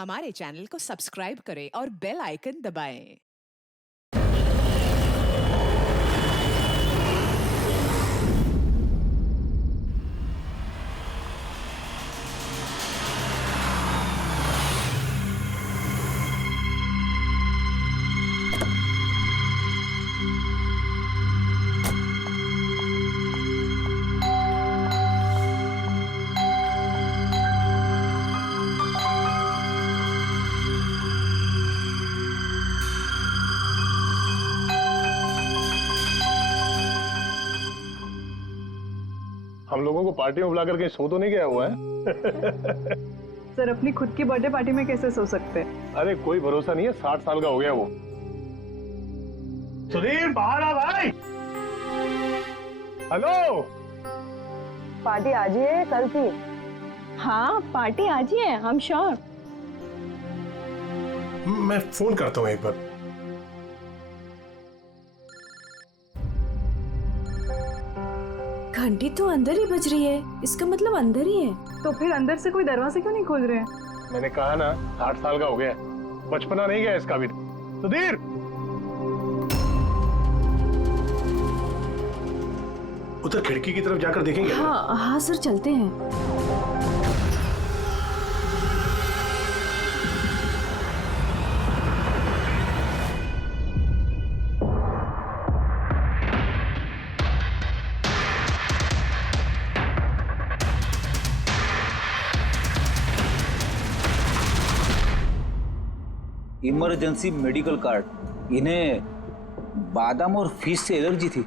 हमारे चैनल को सब्सक्राइब करें और बेल आइकन दबाएं। हम लोगों को पार्टी में बुलाकर कहीं सो तो नहीं गया हुआ है? सर अपनी खुद की बर्थडे पार्टी में कैसे सो सकते हैं? अरे कोई भरोसा नहीं है, 60 साल का हो गया वो। सुधीर बाहर आ भाई। हेलो, पार्टी आज ही है कल की? हाँ पार्टी आज ही है, हम श्योर। मैं फोन करता हूँ एक बार। घंटी तो अंदर ही बज रही है, इसका मतलब अंदर ही है। तो फिर अंदर से कोई दरवाजा क्यों नहीं खोल रहे हैं? मैंने कहा ना 60 साल का हो गया, बचपना नहीं गया इसका भी। सुधीर, उधर खिड़की की तरफ जाकर देखेंगे। हाँ हाँ सर, चलते हैं। Emergency medical card. इन्हें बादाम और फिश से एलर्जी थी।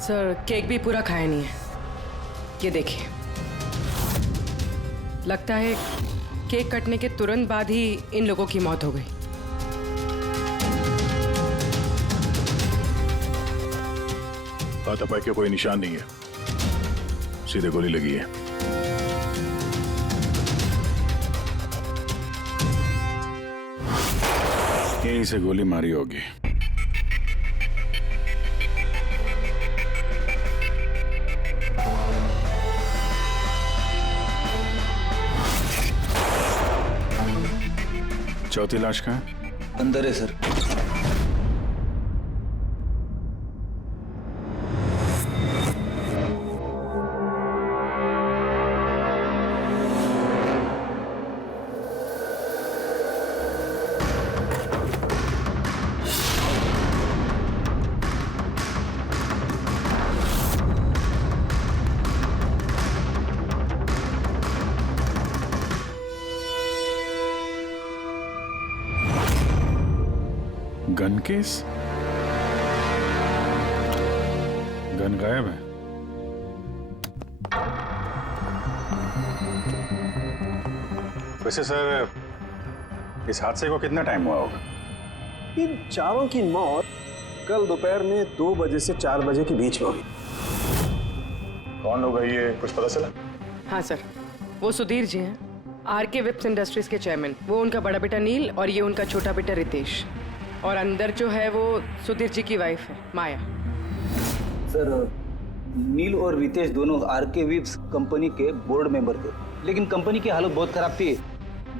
सर केक भी पूरा खाया नहीं है, ये देखिए। लगता है केक कटने के तुरंत बाद ही इन लोगों की मौत हो गई। हाथापाई के कोई निशान नहीं है, सीधे गोली लगी है। यहीं से गोली मारी होगी। चौथी लाश कहाँ है? अंदर है सर। Gun case? गन गायब है। वैसे सर, इस हादसे को कितना टाइम हुआ होगा? इन चारों की मौत कल दोपहर में 2 बजे से 4 बजे के बीच में हुई। कौन लोग है ये, कुछ पता चला? हाँ सर, वो सुधीर जी हैं, आरके विप्स इंडस्ट्रीज के चेयरमैन। वो उनका बड़ा बेटा नील और ये उनका छोटा बेटा रितेश। और अंदर जो है वो सुधीर जी की वाइफ है माया। सर नील और रितेश दोनों आरके विप्स कंपनी के बोर्ड मेंबर थे, लेकिन कंपनी की हालत बहुत खराब थी,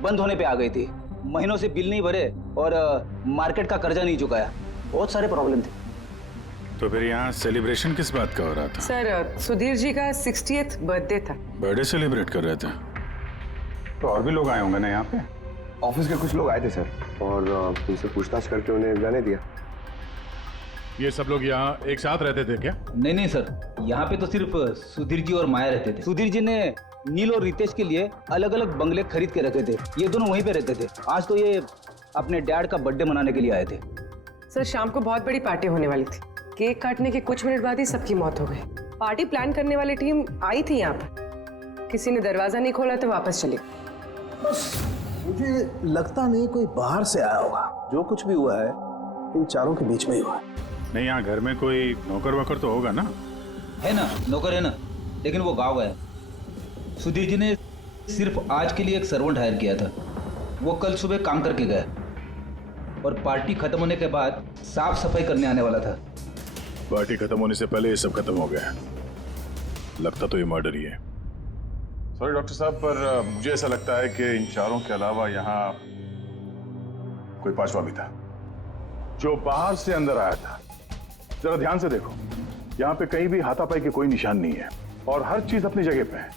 बंद होने पे आ गई थी। महीनों से बिल नहीं भरे और मार्केट का कर्जा नहीं चुकाया, बहुत सारे प्रॉब्लम थे। तो फिर यहाँ सेलिब्रेशन किस बात का हो रहा था? सर सुधीर जी का 60th बर्थडे था। बर्थडे सेलिब्रेट कर रहे थे? तो और भी लोग आए होंगे ना यहाँ पे? ऑफिस के कुछ लोग आए थे सर, और उनसे पूछताछ करके उन्हें जाने दिया। ये सब लोग यहाँ एक साथ रहते थे क्या? नहीं सर, यहाँ पे तो सिर्फ सुधीर जी और माया रहते थे। सुधीर जी ने नील और रितेश के लिए अलग अलग बंगले खरीद के रखे थे, ये दोनों वहीं पे रहते थे। आज तो ये अपने डैड का बर्थडे मनाने के लिए आए थे। सर शाम को बहुत बड़ी पार्टी होने वाली थी, केक काटने के कुछ मिनट बाद ही सबकी मौत हो गई। पार्टी प्लान करने वाली टीम आई थी यहाँ पर, किसी ने दरवाजा नहीं खोला तो वापस चली। बस मुझे लगता नहीं कोई बाहर से आया होगा। जो कुछ भी हुआ है इन चारों के बीच में ही हुआ है। नहीं, यहाँ घर में कोई नौकर वोकर तो होगा ना? है ना, नौकर है ना, लेकिन वो गाँव गया। सुधीर जी ने सिर्फ आज के लिए एक सर्वेंट हायर किया था, वो कल सुबह काम करके गया। और पार्टी खत्म होने के बाद साफ सफाई करने आने वाला था। पार्टी खत्म होने से पहले ये सब खत्म हो गया। लगता तो ये मर्डर ही है। सॉरी डॉक्टर साहब, पर मुझे ऐसा लगता है कि इन चारों के अलावा यहाँ कोई पांचवा भी था जो बाहर से अंदर आया था। जरा ध्यान से देखो, यहाँ पे कहीं भी हाथापाई के कोई निशान नहीं है और हर चीज अपनी जगह पे है।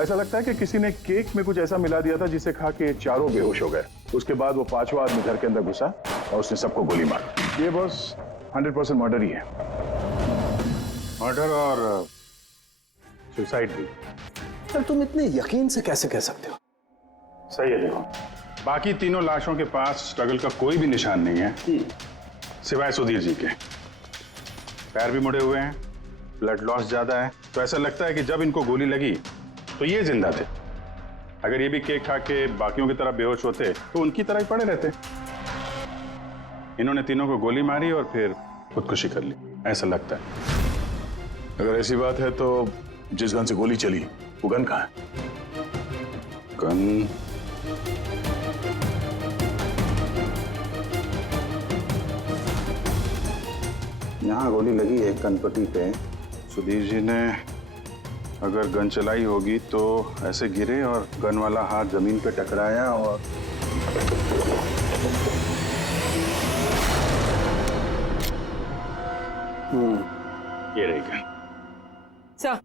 ऐसा लगता है कि किसी ने केक में कुछ ऐसा मिला दिया था जिसे खा के चारों बेहोश हो गए। उसके बाद वो पांचवा आदमी घर के अंदर घुसा और उसने सबको गोली मारी। ये बस 100% मर्डर ही है। मर्डर और सुसाइड भी। सर तुम इतने यकीन से कैसे कह सकते हो? सही है। देखो, बाकी तीनों लाशों के पास स्ट्रगल का कोई भी निशान नहीं है सिवाय सुधीर जी के। पैर भी मुड़े हुए हैं, ब्लड लॉस ज्यादा है, तो ऐसा लगता है कि जब इनको गोली लगी तो ये जिंदा थे। अगर ये भी केक खा के बाकियों की तरह बेहोश होते तो उनकी तरह ही पड़े रहते। इन्होंने तीनों को गोली मारी और फिर खुदकुशी कर ली, ऐसा लगता है। अगर ऐसी बात है तो जिस गन से गोली चली वो गन कहाँ है? गन यहाँ गोली लगी है गणपति पे। सुधीर जी ने अगर गन चलाई होगी तो ऐसे गिरे और गन वाला हाथ जमीन पे टकराया और ये रही गन। सर,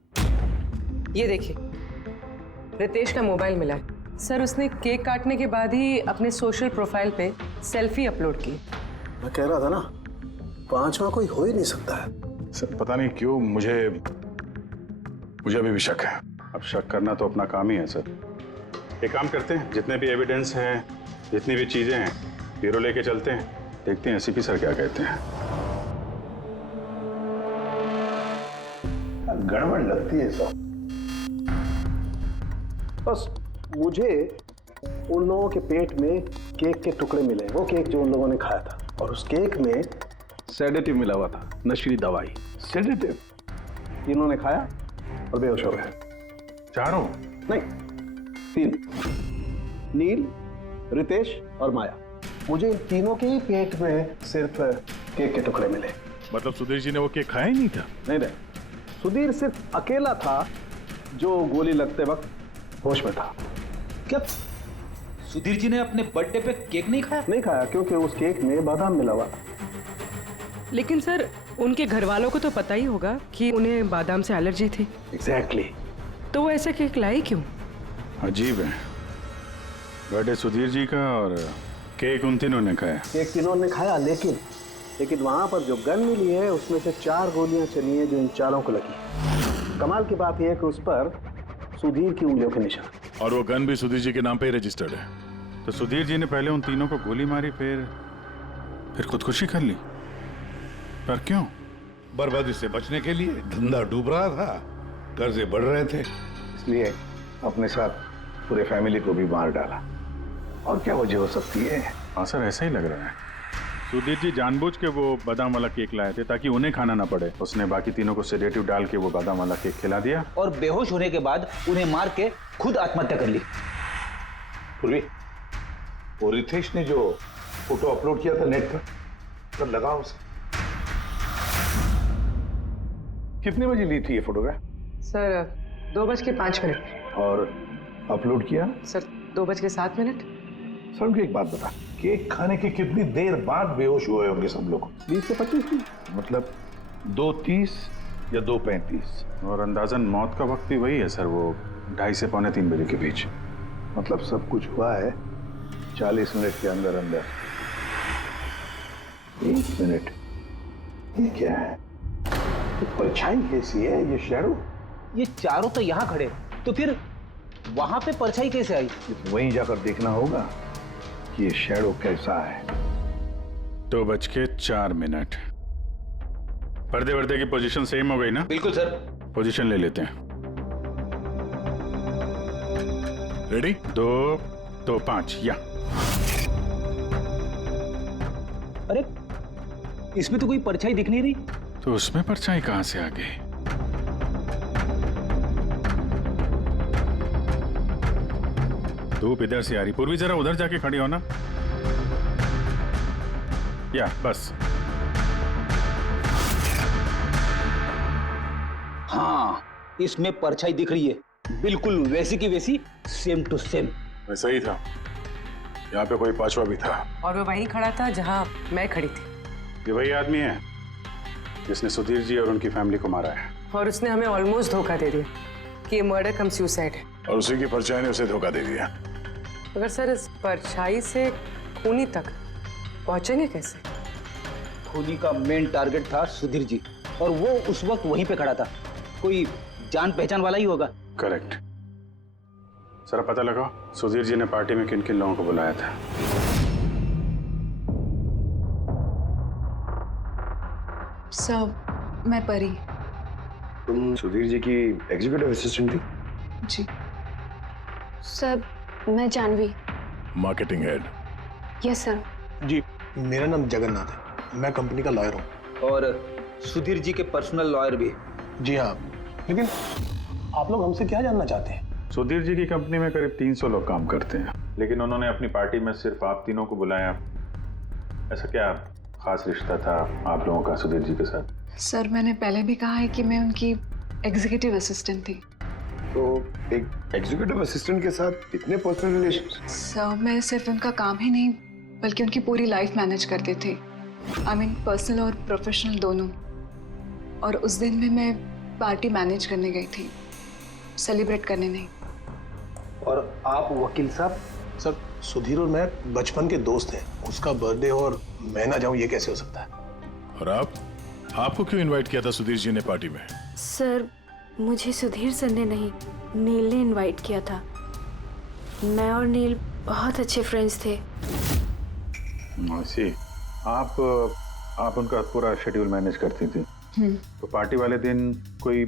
ये देखिए, रितेश का मोबाइल मिला है। सर, उसने केक काटने के बाद ही अपने सोशल प्रोफाइल पे सेल्फी अपलोड की। मैं कह रहा था ना, पांचवा कोई हो ही नहीं सकता है। सर पता नहीं क्यों मुझे अभी भी शक है। अब शक करना तो अपना काम ही है सर। एक काम करते हैं, जितने भी एविडेंस हैं, जितनी भी चीजें हैं, ब्यूरो लेके चलते हैं, देखते हैं एसीपी सर क्या कहते हैं। गड़बड़ लगती है सब। बस मुझे उन लोगों के पेट में केक के टुकड़े मिले, वो केक जो उन लोगों ने खाया था, और उस केक में सेडेटिव मिला हुआ था, नशीली दवाई। सेडेटिव इन्होंने खाया और बेहोश हो गए। चारों? नहीं, 3, नील, रितेश और माया। मुझे इन तीनों के ही पेट में सिर्फ केक के टुकड़े मिले। मतलब सुधीर जी ने वो केक खाया ही नहीं था? नहीं, सुधीर सिर्फ अकेला था जो गोली लगते वक्त होश में था। क्या सुधीर जी ने अपने बर्थडे पे केक नहीं खाया? नहीं खाया, क्योंकि उस केक में बादाम मिला हुआ था। लेकिन सर, उनके घर वालों को तो पता ही होगा कि उन्हें बादाम से एलर्जी थी। एग्जैक्टली। तो वो ऐसा केक लाई क्यों? अजीब है, बर्थडे सुधीर जी का और केक उन तीनों ने खाया। केक तीनों ने खाया, लेकिन वहां पर जो गन मिली है उसमें से 4 गोलियां चली हैं जो इन चारों को लगी। कमाल की बात यह है कि उस पर सुधीर की उंगलियों के निशान। और वो गन भी सुधीर जी के नाम पे ही रजिस्टर्ड है। तो सुधीर जी ने पहले उन तीनों को गोली मारी, फिर खुदकुशी कर ली। पर क्यों? बर्बादी से बचने के लिए। धंधा डूब रहा था, कर्जे बढ़ रहे थे, इसलिए अपने साथ पूरे फैमिली को भी मार डाला। और क्या वजह हो सकती है? हाँ सर, ऐसा ही लग रहा है। सुधीर जी जानबूझ के वो बादाम वाला केक लाए थे ताकि उन्हें खाना ना पड़े। उसने बाकी तीनों को सेडेटिव डाल के वो बादाम वाला केक खिला दिया और बेहोश होने के बाद उन्हें मार के खुद आत्महत्या कर ली। पूर्वी, वो रितेश ने जो फोटो अपलोड किया था नेट पर, कब लगा उसे? कितने बजे ली थी ये फोटोग्राफ? सर, 2:05। और अपलोड किया? सर, 2:07। सर मुझे एक बात बता, केक खाने के कितनी देर बाद बेहोश हुए होंगे सब लोग? 20 से 25 मिनट, मतलब 2:30 या 2:35। और अंदाजन मौत का वक्त भी वही है सर, वो 2:30 से 2:45 बजे के बीच। मतलब सब कुछ हुआ है 40 मिनट के अंदर अंदर। 1 मिनट, ये क्या है? ये परछाई कैसी है? ये शैडो? ये चारों तो यहाँ खड़े, तो फिर वहां पे परछाई कैसे आई? वहीं जाकर देखना होगा कि ये शैडो कैसा है। 2:04। पर्दे वर्दे की पोजीशन सेम हो गई ना? बिल्कुल सर। पोजीशन ले लेते हैं। रेडी? 2, 2, 5 या। अरे इसमें तो कोई परछाई दिख नहीं रही। तो उसमें परछाई कहां से आ गई? धूप इधर से आ रही। पूर्वी जरा उधर जाके खड़ी हो ना। या बस। हाँ, इसमें परछाई दिख रही है, बिल्कुल वैसी की वैसी, सेम टू सेम। वैसा ही था, यहाँ पे कोई पांचवा भी था। और वो वहीं खड़ा था जहां मैं खड़ी थी। ये वही आदमी है जिसने सुधीर जी और उनकी फैमिली को मारा है। और उसने हमें ऑलमोस्ट धोखा दे दिया कि ये मर्डर कम सुसाइड है। और उसी की परछाई ने उसे धोखा दे दिया। मगर सर, इस परछाई से खूनी तक पहुंचेंगे कैसे? खूनी का मेन टारगेट था सुधीर जी, और वो उस वक्त वहीं पे खड़ा था। कोई जान पहचान वाला ही होगा। करेक्ट। सर पता लगाओ सुधीर जी ने पार्टी में किन किन लोगों को बुलाया था। सर, मैं परी। तुम सुधीर जी की एग्जीक्यूटिव असिस्टेंट थी? जी। सर, मैं Janhvi. Marketing head. Yes sir. जी, मेरा नाम जगन्नाथ है, मैं कंपनी का लॉयर हूँ। और सुधीर जी के पर्सनल लॉयर भी। जी हाँ, लेकिन आप लोग हमसे क्या जानना चाहते हैं? सुधीर जी की कंपनी में करीब 300 लोग काम करते हैं, लेकिन उन्होंने अपनी पार्टी में सिर्फ आप तीनों को बुलाया। ऐसा क्या खास रिश्ता था आप लोगों का सुधीर जी के साथ? सर, मैंने पहले भी कहा है कि मैं उनकी एग्जीक्यूटिव असिस्टेंट थी। तो एक एग्जीक्यूटिव असिस्टेंट के साथ इतने पर्सनल रिलेशन? सर, मैं सिर्फ उनका काम ही नहीं बल्कि उनकी पूरी लाइफ मैनेज करते थे। आई मीन पर्सनल और प्रोफेशनल दोनों। और उस दिन में मैं पार्टी मैनेज करने गई थी, सेलिब्रेट करने नहीं। और आप वकील साहब? सर, सुधीर और मैं बचपन के दोस्त हैं। उसका बर्थडे और मैं ना जाऊं ये कैसे हो सकता है? और आपको क्यों इनवाइट किया था सुधीर जी ने पार्टी में? सर, मुझे सुधीर सर ने नहीं, नील ने इनवाइट किया था। मैं और नील बहुत अच्छे फ्रेंड्स थे। सी, आप उनका पूरा शेड्यूल मैनेज करती थी। तो पार्टी वाले दिन कोई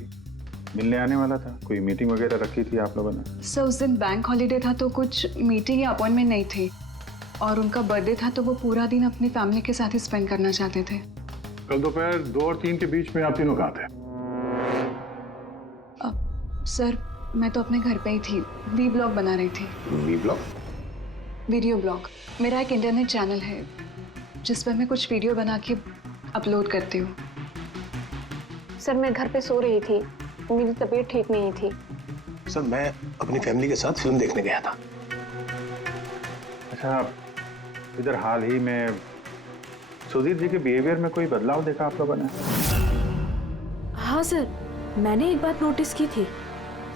मिलने आने वाला था? कोई मीटिंग वगैरह रखी थी आप लोगों ने? सर, उस दिन बैंक हॉलीडे था तो कुछ मीटिंग या अपॉइंटमेंट नहीं थी। और उनका बर्थडे था तो वो पूरा दिन अपनी फैमिली के साथ ही स्पेंड करना चाहते थे। कल दोपहर 2 और 3 के बीच में आप तीनों कहाँ थे? सर, मैं तो अपने घर पे ही थी, वी ब्लॉग बना रही थी। V blog? Video blog. मेरा एक इंटरनेट चैनल है जिस पर मैं कुछ वीडियो बना के अपलोड करती हूँ। सर, मैं घर पे सो रही थी, मेरी तबीयत ठीक नहीं थी। सर, मैं अपनी फैमिली के साथ फिल्म देखने गया था। अच्छा, इधर हाल ही में सुधीर जी के बिहेवियर में कोई बदलाव देखा आप लोगों ने? हाँ सर, मैंने एक बात नोटिस की थी।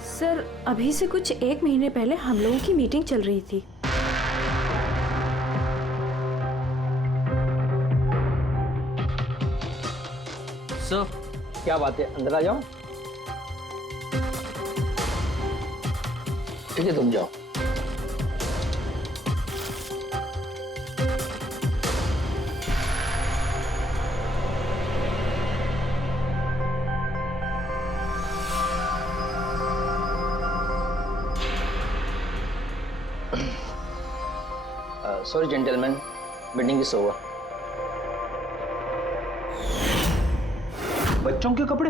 सर, अभी से कुछ 1 महीने पहले हम लोगों की मीटिंग चल रही थी। सर, क्या बात है, अंदर आ जाओ। ठीक है, तुम जाओ। Sorry gentleman, meeting is over. बच्चों के कपड़े?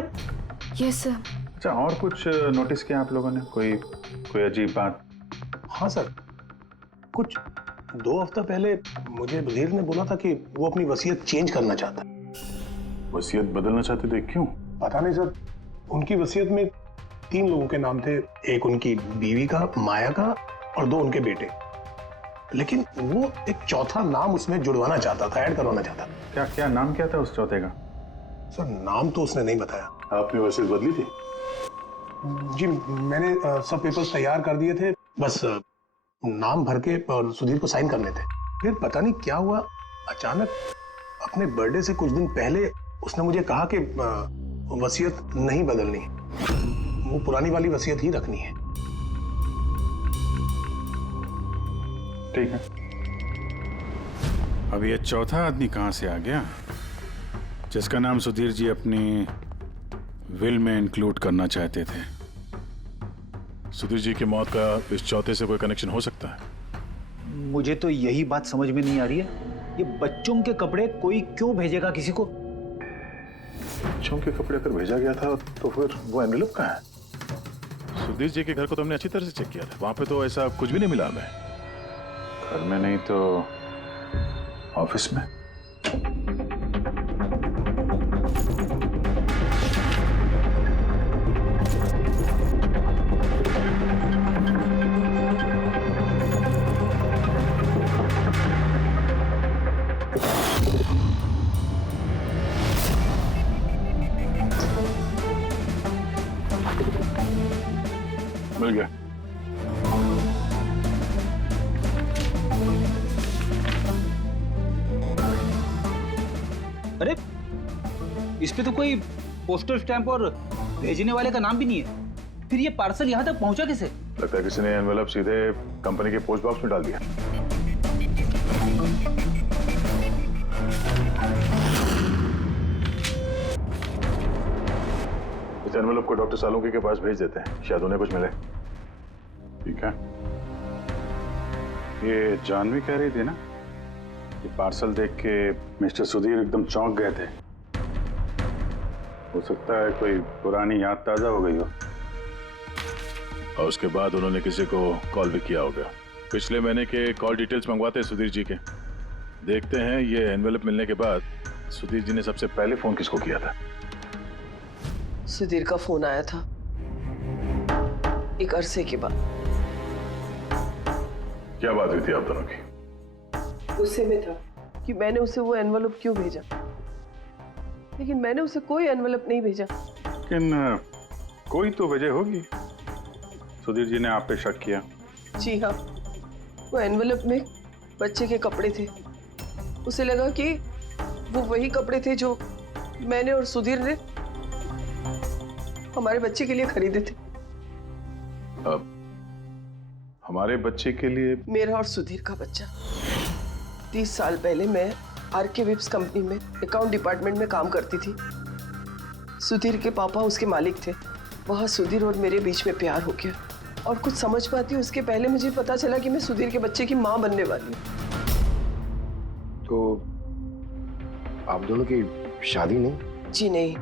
Yes sir. अच्छा, और कुछ नोटिस किया आप लोगों ने? कोई अजीब बात? हाँ सर, कुछ 2 हफ्ता पहले मुझे बधीर ने बोला था कि वो अपनी वसीयत चेंज करना चाहता है। वसीयत बदलना चाहते थे, क्यों? पता नहीं सर, उनकी वसीयत में 3 लोगों के नाम थे। एक उनकी बीवी का, माया का, और 2 उनके बेटे। लेकिन वो एक चौथा नाम उसमें जुड़वाना चाहता था, ऐड करवाना चाहता था। क्या नाम क्या था उस चौथे का? सर, नाम तो उसने नहीं बताया। आपने वसीयत बदली थी? जी, मैंने सब पेपर्स तैयार कर दिए थे, बस नाम भर के और सुधीर को साइन करने थे। फिर पता नहीं क्या हुआ, अचानक अपने बर्थडे से कुछ दिन पहले उसने मुझे कहा कि वसीयत नहीं बदलनी, वो पुरानी वाली वसीयत ही रखनी है। ठीक है, अब ये चौथा आदमी कहां से आ गया जिसका नाम सुधीर जी अपनी विल में इंक्लूड करना चाहते थे? सुधीर जी की मौत का इस चौथे से कोई कनेक्शन हो सकता है? मुझे तो यही बात समझ में नहीं आ रही है, ये बच्चों के कपड़े कोई क्यों भेजेगा किसी को? बच्चों के कपड़े अगर भेजा गया था तो फिर वो एनवेलप कहाँ है? सुधीर जी के घर को तो हमने अच्छी तरह से चेक किया था, वहां पे तो ऐसा कुछ भी नहीं मिला हमें। घर में नहीं तो ऑफिस में? मिल गया। अरे इस पे तो कोई पोस्टल स्टैंप और भेजने वाले का नाम भी नहीं है। फिर ये पार्सल यहाँ तक पहुँचा कैसे? लगता है किसी ने एनवेलप सीधे कंपनी के पोस्ट बॉक्स में डाल दिया। इस एनवेलप को डॉक्टर सालुंकी के पास भेज देते हैं, शायद उन्हें कुछ मिले। ठीक है। ये जानवी कह रही थी ना, ये पार्सल देख के मिस्टर सुधीर एकदम चौंक गए थे। हो सकता है कोई पुरानी याद ताजा हो गई हो। और उसके बाद उन्होंने किसी को कॉल भी किया होगा। पिछले महीने के कॉल डिटेल्स मंगवाते हैं सुधीर जी के। देखते हैं ये एनवेलप मिलने के बाद सुधीर जी ने सबसे पहले फोन किसको किया था। सुधीर का फोन आया था एक अरसे के बाद। क्या बात हुई थी आप दोनों की? गुस्से में था कि मैंने उसे वो एनवेलप क्यों भेजा, लेकिन मैंने उसे कोई एनवेलप नहीं भेजा। लेकिन कोई तो वजह होगी। सुधीर जी ने आप पे शक किया। जी हाँ, वो एनवेलप में बच्चे के कपड़े थे। उसे लगा कि वो वही कपड़े थे जो मैंने और सुधीर ने हमारे बच्चे के लिए खरीदे थे। अब हमारे बच्चे के लिए? मेरा और सुधीर का बच्चा। 30 साल पहले मैं आरके विप्स कंपनी में अकाउंट डिपार्टमेंट में काम करती थी। सुधीर के पापा उसके मालिक थे। वहाँ सुधीर और मेरे बीच में प्यार हो गया, और कुछ समझ पाती उसके पहले मुझे पता चला कि मैं सुधीर के बच्चे की माँ बनने वाली हूँ। तो आप दोनों की शादी नहीं? जी नहीं।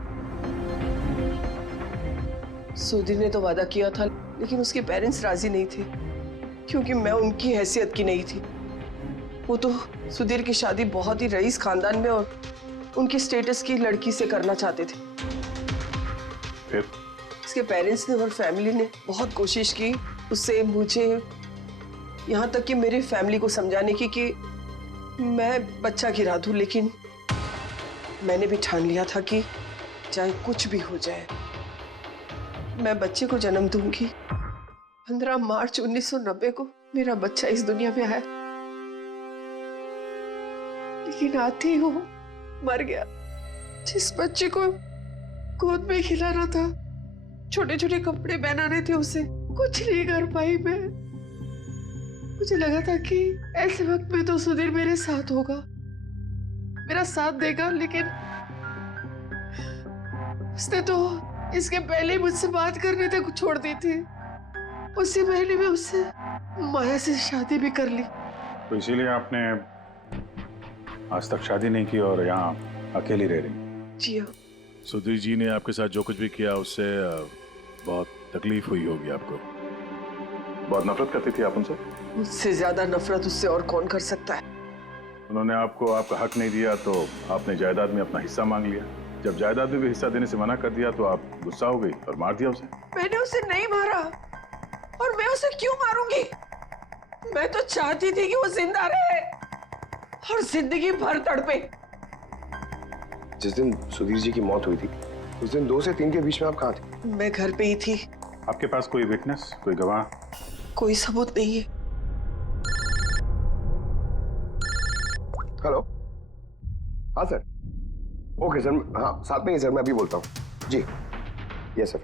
सुधीर ने तो वादा किया था, लेकिन उसके पेरेंट्स राजी नहीं थे, क्योंकि मैं उनकी हैसियत की नहीं थी। वो तो सुधीर की शादी बहुत ही रईस खानदान में और उनकी स्टेटस की लड़की से करना चाहते थे। फिर उसके पेरेंट्स ने और फैमिली ने बहुत कोशिश की उससे, मुझे, यहाँ तक कि मेरी फैमिली को समझाने की कि मैं बच्चा गिरा दूं, लेकिन मैंने भी ठान लिया था कि चाहे कुछ भी हो जाए मैं बच्चे को जन्म दूंगी। 15 मार्च 1990 को मेरा बच्चा इस दुनिया में आया, लेकिन आते ही वो मर गया। जिस बच्चे को गोद में खिलाना था, छोटे छोटे कपड़े पहनाने थे, उसे कुछ नहीं कर पाई मैं। मुझे लगा था कि ऐसे वक्त में तो सुधीर मेरे साथ होगा, मेरा साथ देगा, लेकिन उसने तो इसके पहले ही मुझसे बात करने तक छोड़ दी थी। उसी महीने में उससे माया से शादी भी कर ली। तो इसीलिए आपने आज तक शादी नहीं की और यहाँ अकेली रह रही? जी हाँ। सुधीर जी ने आपके साथ जो कुछ भी किया उससे बहुत तकलीफ हुई होगी आपको। बहुत नफरत करती थी आप उनसे? मुझसे ज्यादा नफरत उससे और कौन कर सकता है। उन्होंने आपको आपका हक नहीं दिया तो आपने जायदाद में अपना हिस्सा मांग लिया। जब जायदाद में भी हिस्सा देने से मना कर दिया तो आप गुस्सा हो गई और मार दिया उसे। मैंने उसे नहीं मारा, और मैं उसे क्यों मारूंगी? मैं तो चाहती थी कि वो जिंदा रहे और जिंदगी भर तड़पे। जिस दिन सुधीर जी की मौत हुई थी उस दिन 2 से 3 के बीच में आप कहाँ थे? मैं घर पे ही थी। आपके पास कोई विटनेस, कोई गवाह? कोई सबूत नहीं है। हेलो, हाँ सर। ओके सर, हाँ साथ में ही सर, मैं अभी बोलता हूँ जी। Yes sir.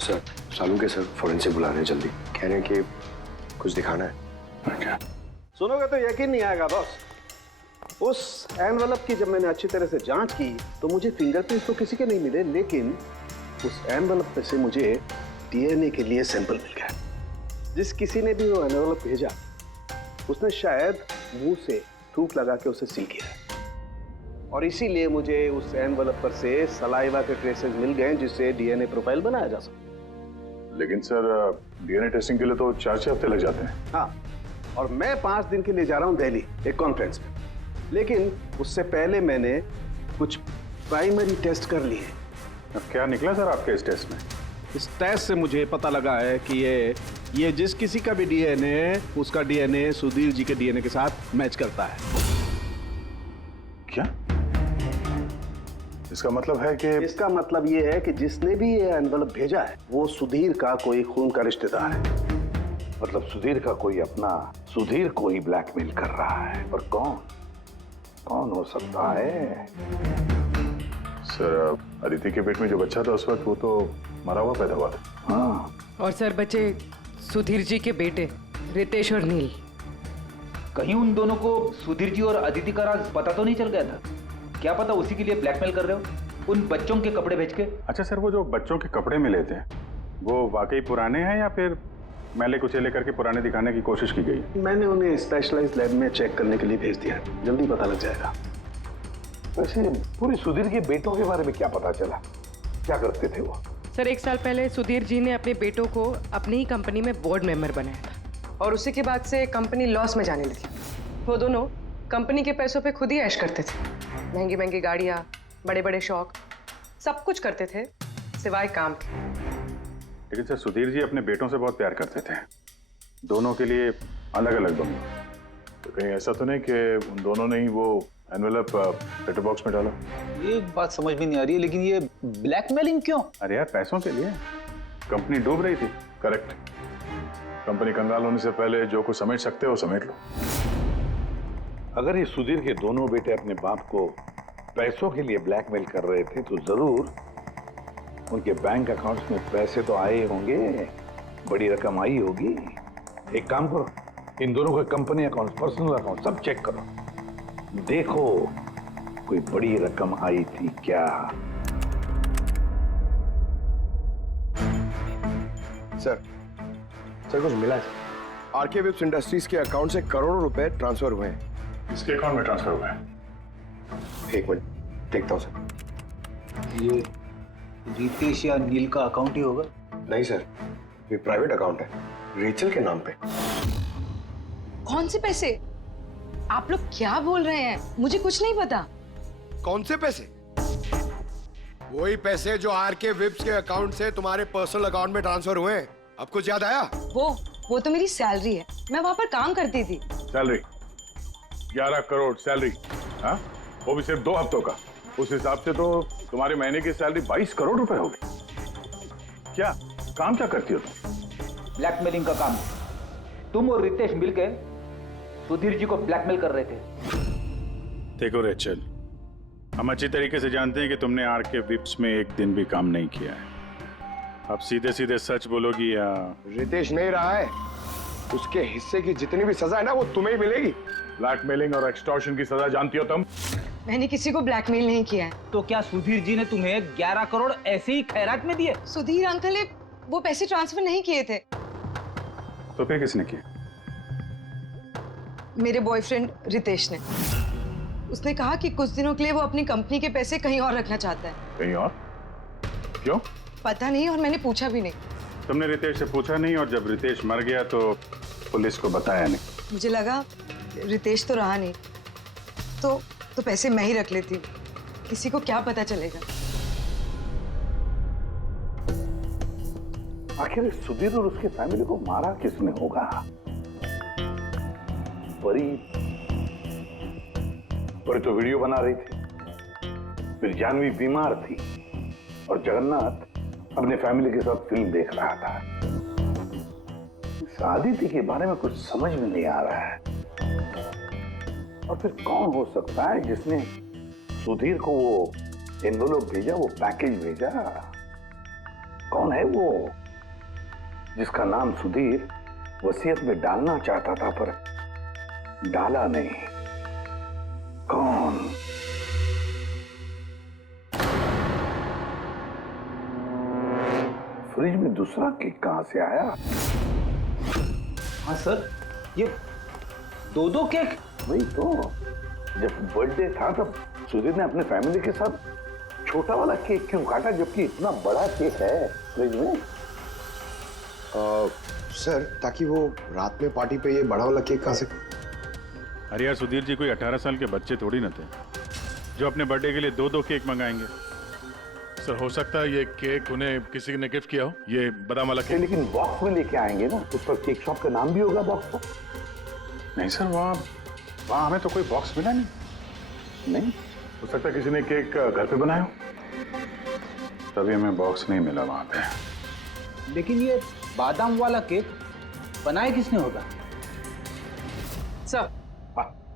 Sir Salunke sir forensic बुला रहे हैं, जल्दी कह रहे हैं कि कुछ दिखाना है। सुनोगे तो यकीन नहीं आएगा बॉस। उस एनवेलप की जब मैंने अच्छी तरह से जांच की तो मुझे फिंगरप्रिंट्स तो किसी के नहीं मिले, लेकिन उस एनवेलप पे से मुझे डीएनए के लिए सैंपल मिल गया। जिस किसी ने भी वो एनवेलप भेजा उसने शायद मुंह से थूक लगा के उसे सील किया, और इसीलिए मुझे उस एनवेलप पर से सलाइवा के ट्रेसेस मिल गए जिससे डीएनए प्रोफाइल बनाया जा सके। लेकिन सर डीएनए टेस्टिंग के लिए तो 4-6 हफ्ते लग जाते हैं। हाँ, और मैं 5 दिन के लिए जा रहा हूँ दिल्ली एक कॉन्फ्रेंस में। लेकिन उससे पहले मैंने कुछ प्राइमरी टेस्ट कर लिए। अब क्या निकला सर आपके इस टेस्ट में? इस टेस्ट से मुझे पता लगा है कि ये जिस किसी का भी डीएनए, उसका डीएनए सुधीर जी के डीएनए के साथ मैच करता है। क्या? इसका मतलब है कि इसका मतलब ये है कि जिसने भी ये एनवलप भेजा है वो सुधीर का कोई खून का रिश्तेदार है। मतलब सुधीर का कोई अपना सुधीर को ही ब्लैकमेल कर रहा है। पर कौन हो सकता है? सर, अदिति के पेट में जो बच्चा था उस वक्त वो तो मरा हुआ पैदा हुआ था। हाँ। और सर बचे सुधीर जी के बेटे रितेश और नील। कहीं उन दोनों को सुधीर जी और अदिति का राज पता तो नहीं चल गया था? क्या पता उसी के लिए ब्लैकमेल कर रहे हो उन बच्चों के कपड़े बेच के। अच्छा सर, वो जो बच्चों के कपड़े मिले थे वो वाकई पुराने हैं या फिर मैले कुचेले करके पुराने दिखाने की कोशिश की गई? मैंने उन्हें स्पेशलाइज्ड लैब में चेक करने के लिए भेज दिया, जल्दी पता लग जाएगा। वैसे पूरी सुधीर के बेटों के बारे में क्या पता चला? क्या करते थे वो? सर 1 साल पहले सुधीर जी ने अपने बेटों को अपनी ही कंपनी में बोर्ड मेंबर बनाया था और उसी के बाद से कंपनी लॉस में जाने लगी। वो दोनों कंपनी के पैसों पे खुद ही ऐश करते थे। महंगी महंगी गाड़ियाँ, बड़े बड़े शौक, सब कुछ करते थे सिवाय काम के। लेकिन सर सुधीर जी अपने बेटों से बहुत प्यार करते थे, दोनों के लिए अलग अलग बंगले। तो कहीं ऐसा तो नहीं कि उन दोनों ने ही वो एनवेलप लेटर बॉक्स में डाला? ये बात समझ में नहीं आ रही है, लेकिन ये ब्लैकमेलिंग क्यों? अरे यार पैसों के लिए, कंपनी डूब रही थी। करेक्ट। कंपनी कंगाल होने से पहले जो कुछ समेट सकते हो समेट लो। अगर ये सुधीर के दोनों बेटे अपने बाप को पैसों के लिए ब्लैकमेल कर रहे थे तो जरूर उनके बैंक अकाउंट्स में पैसे तो आए होंगे, बड़ी रकम आई होगी। एक काम करो, इन दोनों के कंपनी अकाउंट, पर्सनल अकाउंट सब चेक करो, देखो कोई बड़ी रकम आई थी क्या। सर कुछ मिला है। आरके वेब्स इंडस्ट्रीज के अकाउंट से करोड़ों रुपए ट्रांसफर हुए हैं। इसके अकाउंट में ट्रांसफर हुआ है? एक मिनट देखता हूं सर। ये रितेश या नील का अकाउंट ही होगा? नहीं सर, ये प्राइवेट अकाउंट है, रेचल के नाम पे। कौन से पैसे? आप लोग क्या बोल रहे हैं? मुझे कुछ नहीं पता। कौन से पैसे? वही पैसे जो आरके वेब्स के अकाउंट से तुम्हारे पर्सनल अकाउंट में ट्रांसफर हुए हैं। अब कुछ याद आया? वो तो मेरी सैलरी है, मैं वहां पर काम करती थी। Salary 11 crore salary? हाँ, वो भी सिर्फ 2 हफ्तों का। उस हिसाब से तो तुम्हारे महीने की सैलरी 22 करोड़ रुपए हो गई। क्या काम क्या करती हो तुम? ब्लैकमेलिंग का काम। तुम और रितेश मिलकर सुधीर जी को ब्लैकमेल कर रहे थे। देखो रेचल, हम अच्छी तरीके से जानते हैं कि तुमने आरके विप्स में एक दिन भी काम नहीं किया है। अब सीधे सीधे सच बोलोगी या? रितेश नहीं रहा है, उसके हिस्से की जितनी भी सजा है ना वो तुम्हें ही मिलेगी। ब्लैकमेलिंग और एक्सटॉर्शन की सजा जानती हो तुम? मैंने किसी को ब्लैकमेल नहीं किया है। तो क्या सुधीर जी ने तुम्हें 11 करोड़ ऐसे ही खैरात में दिए? सुधीर अंकल ने वो पैसे ट्रांसफर नहीं किए थे। तो फिर किसने किया? मेरे बॉयफ्रेंड रितेश ने। उसने कहा कि कुछ दिनों के लिए वो अपनी कंपनी के पैसे कहीं और रखना चाहता है। कहीं और? क्यों? पता नहीं, और मैंने पूछा भी नहीं। तुमने रितेश से पूछा नहीं, और जब रितेश मर गया तो पुलिस को बताया नहीं? मुझे लगा रितेश तो रहा नहीं, तो पैसे मैं ही रख लेती, किसी को क्या पता चलेगा। आखिर सुधीर और उसके फैमिली को मारा किसने होगा? परी तो वीडियो बना रही थी, फिर जानवी बीमार थी और जगन्नाथ अपने फैमिली के साथ फिल्म देख रहा था। आदिति के बारे में कुछ समझ में नहीं आ रहा है। और फिर कौन हो सकता है जिसने सुधीर को वो एनवेलप भेजा, वो पैकेज भेजा? कौन है वो जिसका नाम सुधीर वसीयत में डालना चाहता था पर डाला नहीं? कौन? फ्रिज में दूसरा केक कहां से आया? हाँ सर, ये 2 केक। वही तो, जब बर्थडे था तब सुधीर ने अपने फैमिली के साथ छोटा वाला केक क्यों काटा जबकि इतना बड़ा केक है फ्रिज में? सर, ताकि वो रात में पार्टी पे ये बड़ा वाला केक खा सके। अरे यार सुधीर जी कोई 18 साल के बच्चे थोड़ी ना थे जो अपने बर्थडे के लिए 2-2 केक मंगाएंगे। सर हो सकता है ये केक उन्हें किसी ने गिफ्ट किया हो, ये बादाम वाला केक। लेकिन बॉक्स में लेके आएंगे ना, उस पर केक शॉप का नाम भी होगा बॉक्स पर। नहीं सर, वहाँ हमें तो कोई बॉक्स मिला नहीं। हो सकता है किसी ने केक घर पे बनाया हो, तभी हमें बॉक्स नहीं मिला वहाँ पे। लेकिन ये बादाम वाला केक बनाया किसने होगा?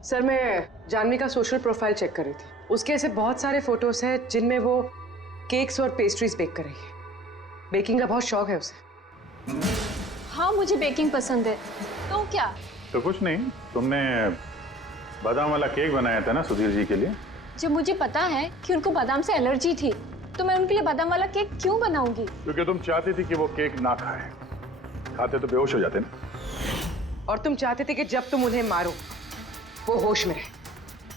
सर मैं जानवी का सोशल प्रोफाइल चेक कर रही थी। उसके ऐसे बहुत सारे फोटोज हैं जिनमें वो केक्स और पेस्ट्रीज बेक कर रही है। बेकिंग का बहुत शौक है उसे। हाँ मुझे बेकिंग पसंद है। तो क्या? तो कुछ नहीं, तुमने बादाम वाला केक बनाया था ना सुधीर जी के लिए। जब मुझे पता है कि उनको बादाम से एलर्जी थी तो मैं उनके लिए बादाम वाला केक क्यों बनाऊंगी? क्योंकि तुम चाहती थी कि वो केक ना खाए, खाते तो बेहोश हो जाते ना। और तुम चाहते थे कि जब तुम उन्हें मारो वो होश में रहे,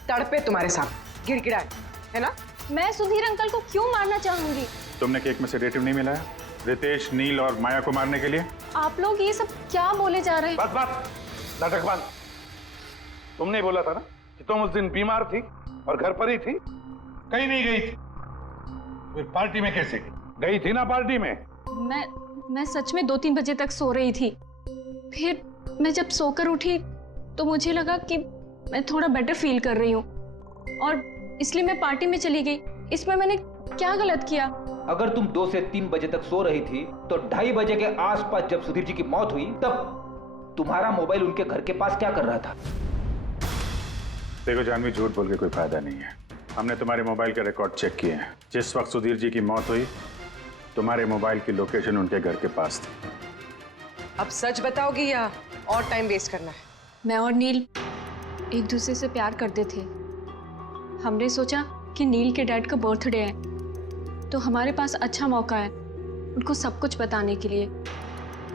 तड़पे तुम्हारे सामने, गिड़गिड़ाए, है ना? मैं सुधीर अंकल को क्यों मारना चाहूंगी? तुमने केक में सेडेटिव नहीं मिलाया रितेश, नील और माया को मारने के लिए? आप लोग ये सब क्या बोले जा रहे हैं? बस नाटक बंद। तुमने ही बोला था ना कि तुम उस दिन बीमार थी और घर पर ही थी, कहीं नहीं गई थी। फिर पार्टी में कैसे गई थी ना? पार्टी में मैं सच में 2-3 बजे तक सो रही थी। फिर मैं जब सोकर उठी तो मुझे लगा कि मैं थोड़ा बेटर फील कर रही हूँ और इसलिए मैं पार्टी में चली गई। इसमें मैंने क्या गलत किया? अगर तुम 2 से 3 बजे तक सो रही थी तो 2:30 बजे के आसपास जब सुधीर जी की मौत हुई तब तुम्हारा मोबाइल उनके घर के पास क्या कर रहा था? देखो जानवी, झूठ बोल के कोई फायदा नहीं है। हमने तुम्हारे मोबाइल के रिकॉर्ड चेक किए हैं। जिस वक्त सुधीर जी की मौत हुई तुम्हारे मोबाइल की लोकेशन उनके घर के पास थी। अब सच बताओगी या और टाइम वेस्ट करना है? मैं और नील एक दूसरे से प्यार करते थे। हमने सोचा कि नील के डैड का बर्थडे है तो हमारे पास अच्छा मौका है उनको सब कुछ बताने के लिए,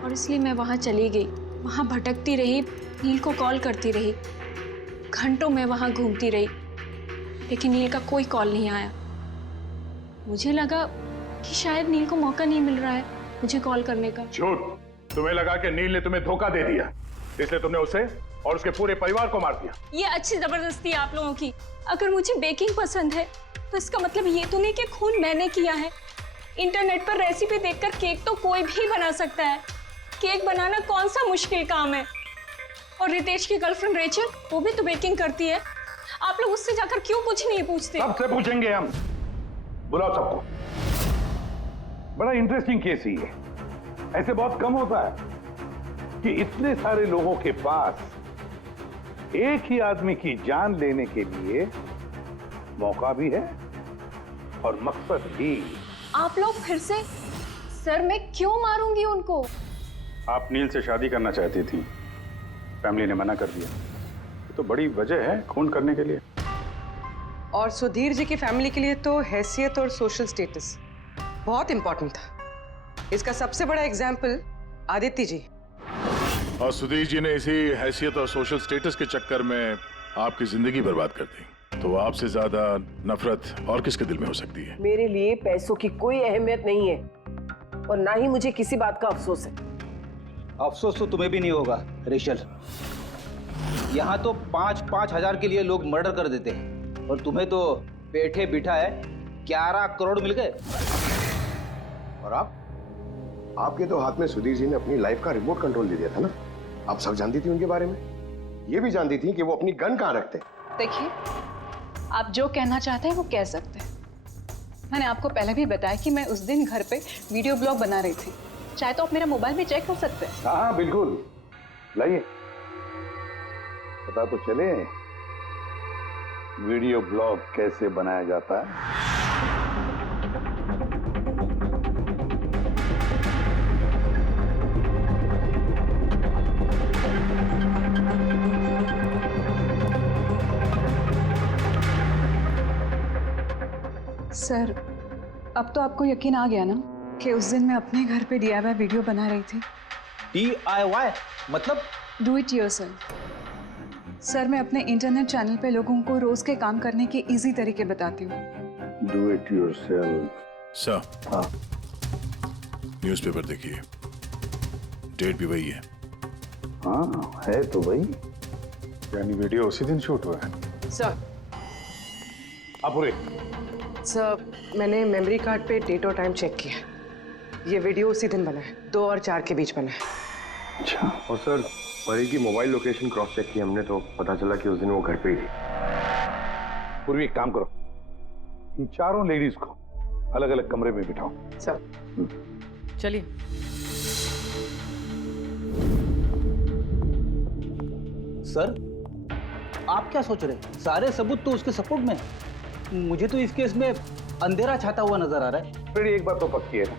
और इसलिए मैं वहाँ चली गई। वहाँ भटकती रही, नील को कॉल करती रही, घंटों में वहाँ घूमती रही, लेकिन नील का कोई कॉल नहीं आया। मुझे लगा कि शायद नील को मौका नहीं मिल रहा है मुझे कॉल करने का। झूठ! तुम्हें लगा कि नील ने तुम्हें धोखा दे दिया, इसलिए तुमने उसे और उसके पूरे परिवार को मार दिया। ये अच्छी जबरदस्ती है आप लोगों की। अगर मुझे बेकिंग पसंद है तो इसका मतलब ये तो नहीं कि खून मैंने किया है। इंटरनेट पर रेसिपी देखकर केक तो कोई भी बना सकता है। केक बनाना कौन सा मुश्किल काम है? और रितेश की गर्लफ्रेंड रेचल, वो भी तो बेकिंग करती है। आप लोग उससे जाकर क्यों कुछ नहीं पूछते? सबसे पूछेंगे हम। बुलाओ सबको। बड़ा इंटरेस्टिंग केस ही है। ऐसे बहुत कम होता है कि इतने सारे लोगों के पास एक ही आदमी की जान लेने के लिए मौका भी है और मकसद भी। आप लोग फिर से? सर मैं क्यों मारूंगी उनको? आप नील से शादी करना चाहती थी, फैमिली ने मना कर दिया। तो बड़ी वजह है खून करने के लिए। और सुधीर जी की फैमिली के लिए तो हैसियत और सोशल स्टेटस बहुत इंपॉर्टेंट था। इसका सबसे बड़ा एग्जाम्पल आदित्य जी। और सुधीर जी ने इसी हैसियत और सोशल स्टेटस के चक्कर में आपकी जिंदगी बर्बाद कर दी। तो आपसे ज्यादा नफरत और किसके दिल में हो सकती है? मेरे लिए पैसों की कोई अहमियत नहीं है और ना ही मुझे किसी बात का अफसोस है। अफसोस तो तुम्हें भी नहीं होगा रेचल। यहाँ तो 5-5 हजार के लिए लोग मर्डर कर देते हैं और तुम्हें तो बैठे बिठाए 11 करोड़ मिल गए। और आपके तो हाथ में सुधीर जी ने अपनी लाइफ का रिमोट कंट्रोल दे दिया था ना। आप सब जानती थी उनके बारे में, ये भी जानती थी कि वो अपनी गन कहाँ रखते। देखिए, आप जो कहना चाहते हैं वो कह सकते हैं। मैंने आपको पहले भी बताया कि मैं उस दिन घर पे वीडियो ब्लॉग बना रही थी। चाहे तो आप मेरा मोबाइल में चेक कर सकते हैं। हाँ बिल्कुल, लाइए। पता तो चले वीडियो ब्लॉग कैसे बनाया जाता है। सर, अब तो आपको यकीन आ गया ना कि उस दिन मैं अपने घर पे DIY वीडियो बना रही थी। DIY मतलब? Do it yourself. सर, मैं अपने इंटरनेट चैनल पे लोगों को रोज के काम करने के इजी तरीके बताती हूँ। Do it yourself. सर, हाँ, न्यूज़पेपर देखिए, डेट भी वही है। हाँ है तो वही, यानी वीडियो उसी दिन शूट हुआ है। सर अपुरे, सर मैंने मेमोरी कार्ड पे डेट और टाइम चेक किया। ये वीडियो उसी दिन बना है, 2 और 4 के बीच बना है। अच्छा। और सर परी की मोबाइल लोकेशन क्रॉस चेक की हमने तो पता चला कि उस दिन वो घर पे ही थी। पूर्वी एक काम करो, इन चारों लेडीज को अलग अलग कमरे में बिठाओ। सर चलिए। सर आप क्या सोच रहे हैं? सारे सबूत तो उसके सपोर्ट में है। मुझे तो इस केस में अंधेरा छाता हुआ नजर आ रहा है। फिर एक बात तो पक्की है ना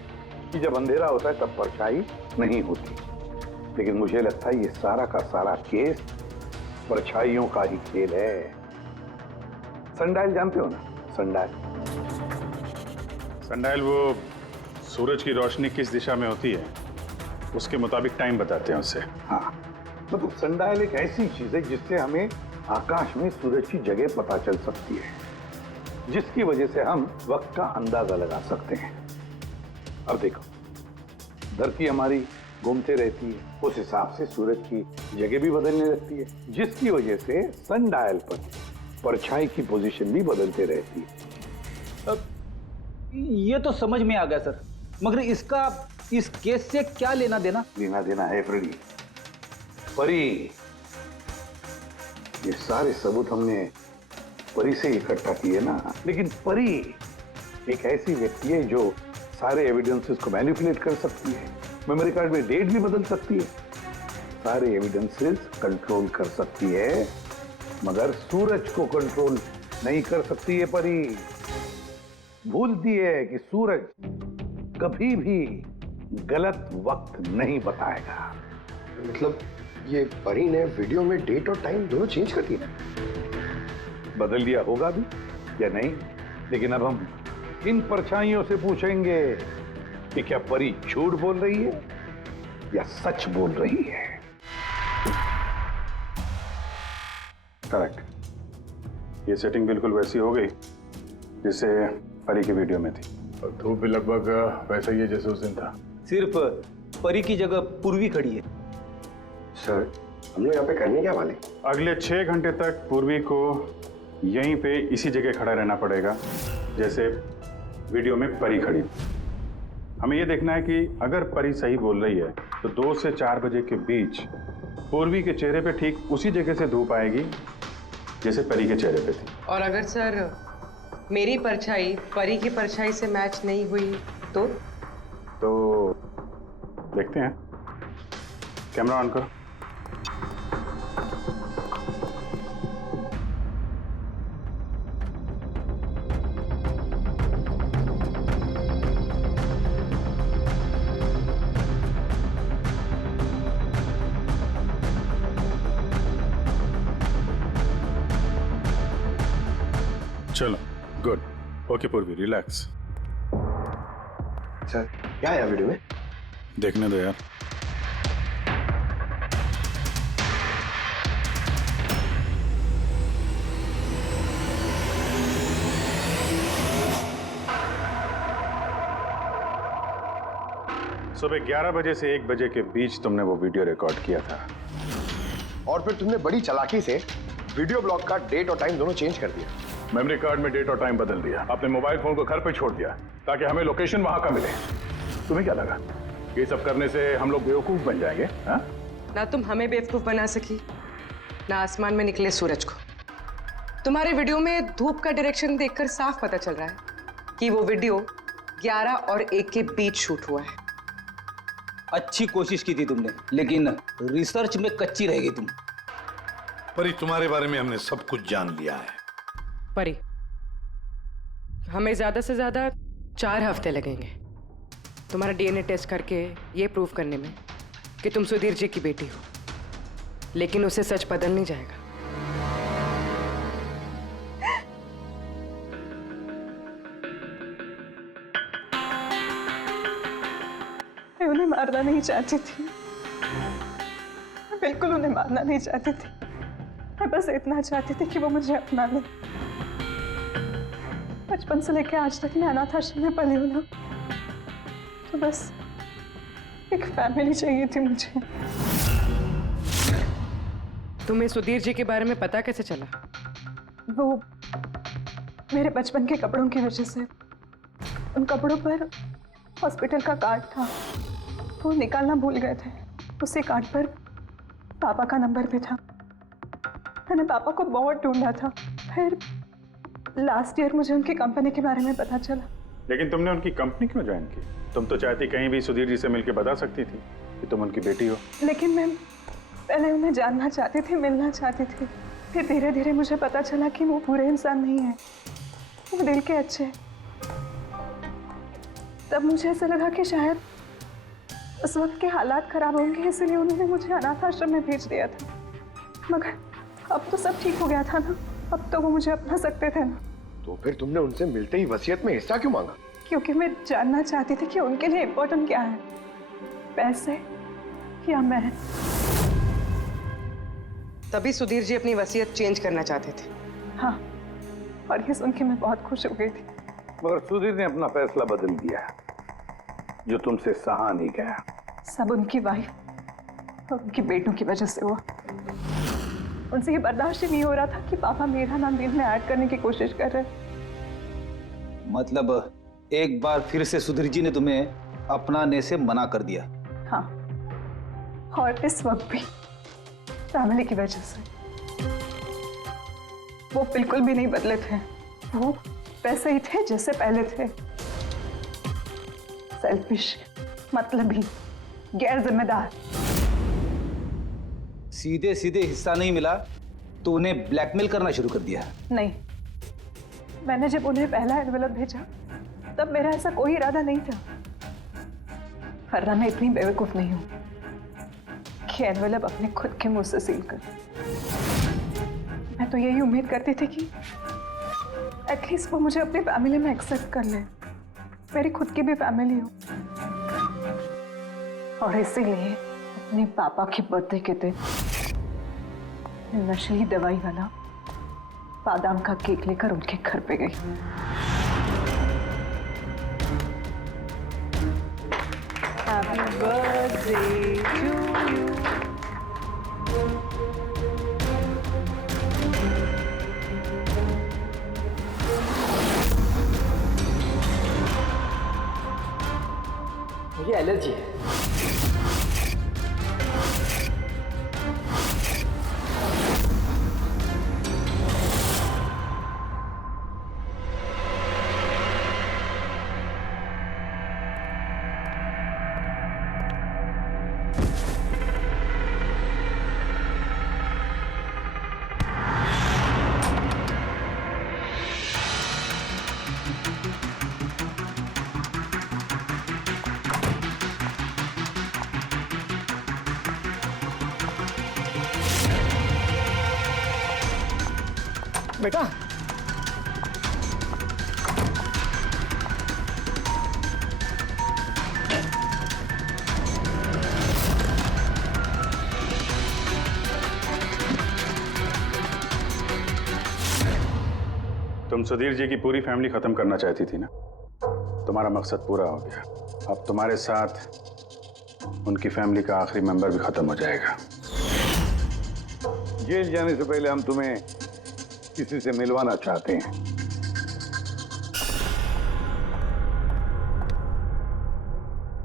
कि जब अंधेरा होता है तब परछाई नहीं होती, लेकिन मुझे लगता है ये सारा का सारा केस परछाइयों का ही खेल है। सनडायल जानते हो ना? सनडायल, सनडायल वो सूरज की रोशनी किस दिशा में होती है उसके मुताबिक टाइम बताते हैं उससे। हाँ, मतलब सनडायल एक ऐसी चीज है जिससे हमें आकाश में सूरज की जगह पता चल सकती है, जिसकी वजह से हम वक्त का अंदाजा लगा सकते हैं। अब देखो, धरती हमारी घूमते रहती है, उस हिसाब से सूरज की जगह भी बदलने लगती है, जिसकी वजह से सनडायल पर परछाई की पोजीशन भी बदलते रहती है। ये तो समझ में आ गया सर, मगर इसका इस केस से क्या लेना देना? लेना देना है फ्रेडी। परी, ये सारे सबूत हमने परी से इकट्ठा किए ना, लेकिन परी एक ऐसी व्यक्ति है जो सारे एविडेंसेस को मैनिपुलेट कर सकती है, मेमोरी कार्ड में डेट भी बदल सकती है, सारे एविडेंसेस कंट्रोल कर सकती है, मगर सूरज को कंट्रोल नहीं कर सकती है। परी भूलती है कि सूरज कभी भी गलत वक्त नहीं बताएगा। मतलब ये परी ने वीडियो में डेट और टाइम दोनों चेंज कर दिया? बदल दिया होगा भी या नहीं, लेकिन अब हम इन परछाइयों से पूछेंगे कि क्या परी झूठ बोल रही है या सच बोल रही है। करेक्ट, ये सेटिंग बिल्कुल वैसी हो गई जैसे परी की वीडियो में थी, और धूप भी लगभग वैसा ही है जैसे उस दिन था। सिर्फ परी की जगह पूर्वी खड़ी है। सर हम लोग यहाँ पे करने क्या वाले? अगले 6 घंटे तक पूर्वी को यहीं पे इसी जगह खड़ा रहना पड़ेगा जैसे वीडियो में परी खड़ी। हमें ये देखना है कि अगर परी सही बोल रही है तो 2 से 4 बजे के बीच पूर्वी के चेहरे पे ठीक उसी जगह से धूप आएगी जैसे परी के चेहरे पे थी। और अगर सर मेरी परछाई परी की परछाई से मैच नहीं हुई तो देखते हैं। कैमरा ऑन करो। चलो गुड, ओके पूर्वी रिलैक्स। सर क्या है वीडियो में? देखने दो यार। सुबह 11 बजे से 1 बजे के बीच तुमने वो वीडियो रिकॉर्ड किया था, और फिर तुमने बड़ी चालाकी से वीडियो ब्लॉग का डेट और टाइम दोनों चेंज कर दिया। मेमोरी कार्ड में डेट और टाइम बदल दिया, अपने मोबाइल फोन को घर पे छोड़ दिया ताकि हमें लोकेशन वहां का मिले। तुम्हें क्या लगा ये सब करने से हम लोग बेवकूफ बन जाएंगे? हा? ना तुम हमें बेवकूफ बना सकी, ना आसमान में निकले सूरज को। तुम्हारे वीडियो में धूप का डायरेक्शन देखकर साफ पता चल रहा है कि वो वीडियो 11 और 1 के बीच शूट हुआ है। अच्छी कोशिश की थी तुमने, लेकिन रिसर्च में कच्ची रह गई तुम। परी तुम्हारे बारे में हमने सब कुछ जान लिया है। परी, हमें ज्यादा से ज्यादा 4 हफ्ते लगेंगे तुम्हारा डीएनए टेस्ट करके ये प्रूव करने में कि तुम सुधीर जी की बेटी हो, लेकिन उसे सच बदल नहीं जाएगा। मैं उन्हें मारना नहीं चाहती थी, मैं बिल्कुल उन्हें मारना नहीं चाहती थी। मैं बस इतना चाहती थी कि वो मुझे अपना ले। बचपन से लेकर आज तक मैं अनाथ आश्रम में पली हूँ ना, तो बस एक फैमिली चाहिए थी मुझे। तुम्हें सुधीर जी के बारे में पता कैसे चला? वो मेरे बचपन के कपड़ों की वजह से, उन कपड़ों पर हॉस्पिटल का कार्ड था, वो निकालना भूल गए थे। उसी कार्ड पर पापा का नंबर भी था। मैंने पापा को बहुत ढूंढा था। फिर लास्ट ईयर मुझे उनकी कंपनी के बारे में पता चला। लेकिन तुमने उनकी कंपनी क्यों ज्वाइन की? तुम तो चाहती कहीं भी सुधीर जी से मिलकर बता सकती थी कि तुम उनकी बेटी हो। लेकिन मैं पहले उन्हें जानना चाहती थी, मिलना चाहती थी। फिर धीरे धीरे मुझे पता चला कि वो बुरे इंसान नहीं है, वो दिल के अच्छे हैं। तब मुझे ऐसा लगा कि शायद उस वक्त के हालात खराब होंगे, इसलिए उन्होंने मुझे अनाथ आश्रम में भेज दिया था। मगर अब तो सब ठीक हो गया था ना, अब तो वो मुझे अपना सकते थे ना। तो फिर तुमने उनसे मिलते ही वसीयत में हिस्सा क्यों मांगा? क्योंकि मैं जानना चाहती थी कि उनके लिए इम्पोर्टेंट क्या है, पैसे या मैं। तभी सुधीर जी अपनी वसीयत चेंज करना चाहते थे। हाँ, और ये सुन के मैं बहुत खुश हो गई थी। मगर सुधीर ने अपना फैसला बदल दिया, जो तुमसे सहा नहीं गया। सब उनकी वाइफ और उनके बेटों की वजह से हुआ। उनसे ये बर्दाश्त ही नहीं हो रहा था कि पापा मेरा नाम डील में ऐड करने की कोशिश कर रहे। मतलब एक बार फिर से सुधीर जी ने तुम्हें अपनाने से मना कर दिया? हाँ, और इस वक्त भी फैमिली की वजह से। वो बिल्कुल भी नहीं बदले थे, वो वैसे ही थे जैसे पहले थे। सेल्फिश, मतलबी, गैर जिम्मेदार। सीधे सीधे हिस्सा नहीं मिला तो उन्हें ब्लैकमेल करना शुरू कर दिया? नहीं, मैंने जब उन्हें पहला एनवेलप भेजा तब मेरा ऐसा कोई इरादा नहीं था। वरना मैं इतनी बेवकूफ नहीं हूं कि एनवेलप अपने खुद के मुंह से सील कर। मैं तो यही उम्मीद करती थी कि एटलीस्ट वो मुझे अपनी फैमिली में एक्सेप्ट कर ले, मेरी खुद की भी फैमिली हो। और इसीलिए अपने पापा के बर्थडे के दिन नशीली दवाई वाला बादाम का केक लेकर उनके घर पे गई। Happy birthday to you. मुझे एलर्जी है। बेटा, तुम सुधीर जी की पूरी फैमिली खत्म करना चाहती थी ना? तुम्हारा मकसद पूरा हो गया। अब तुम्हारे साथ उनकी फैमिली का आखिरी मेंबर भी खत्म हो जाएगा। जेल जाने से पहले हम तुम्हें किसी से मिलवाना चाहते हैं।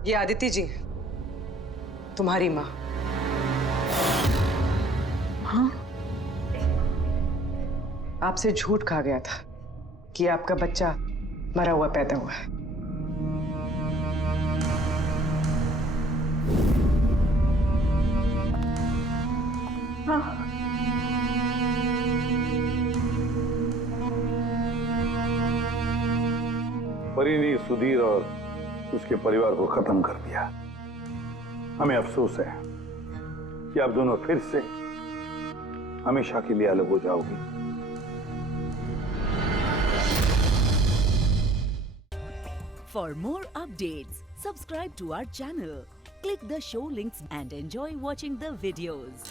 ये आदिति जी, तुम्हारी माँ। हाँ, आपसे झूठ कहा गया था कि आपका बच्चा मरा हुआ पैदा हुआ है। हाँ, परी ने सुधीर और उसके परिवार को खत्म कर दिया। हमें अफसोस है कि आप दोनों फिर से हमेशा के लिए अलग हो जाओगी। For more updates, subscribe to our channel, click the show links and enjoy watching the videos.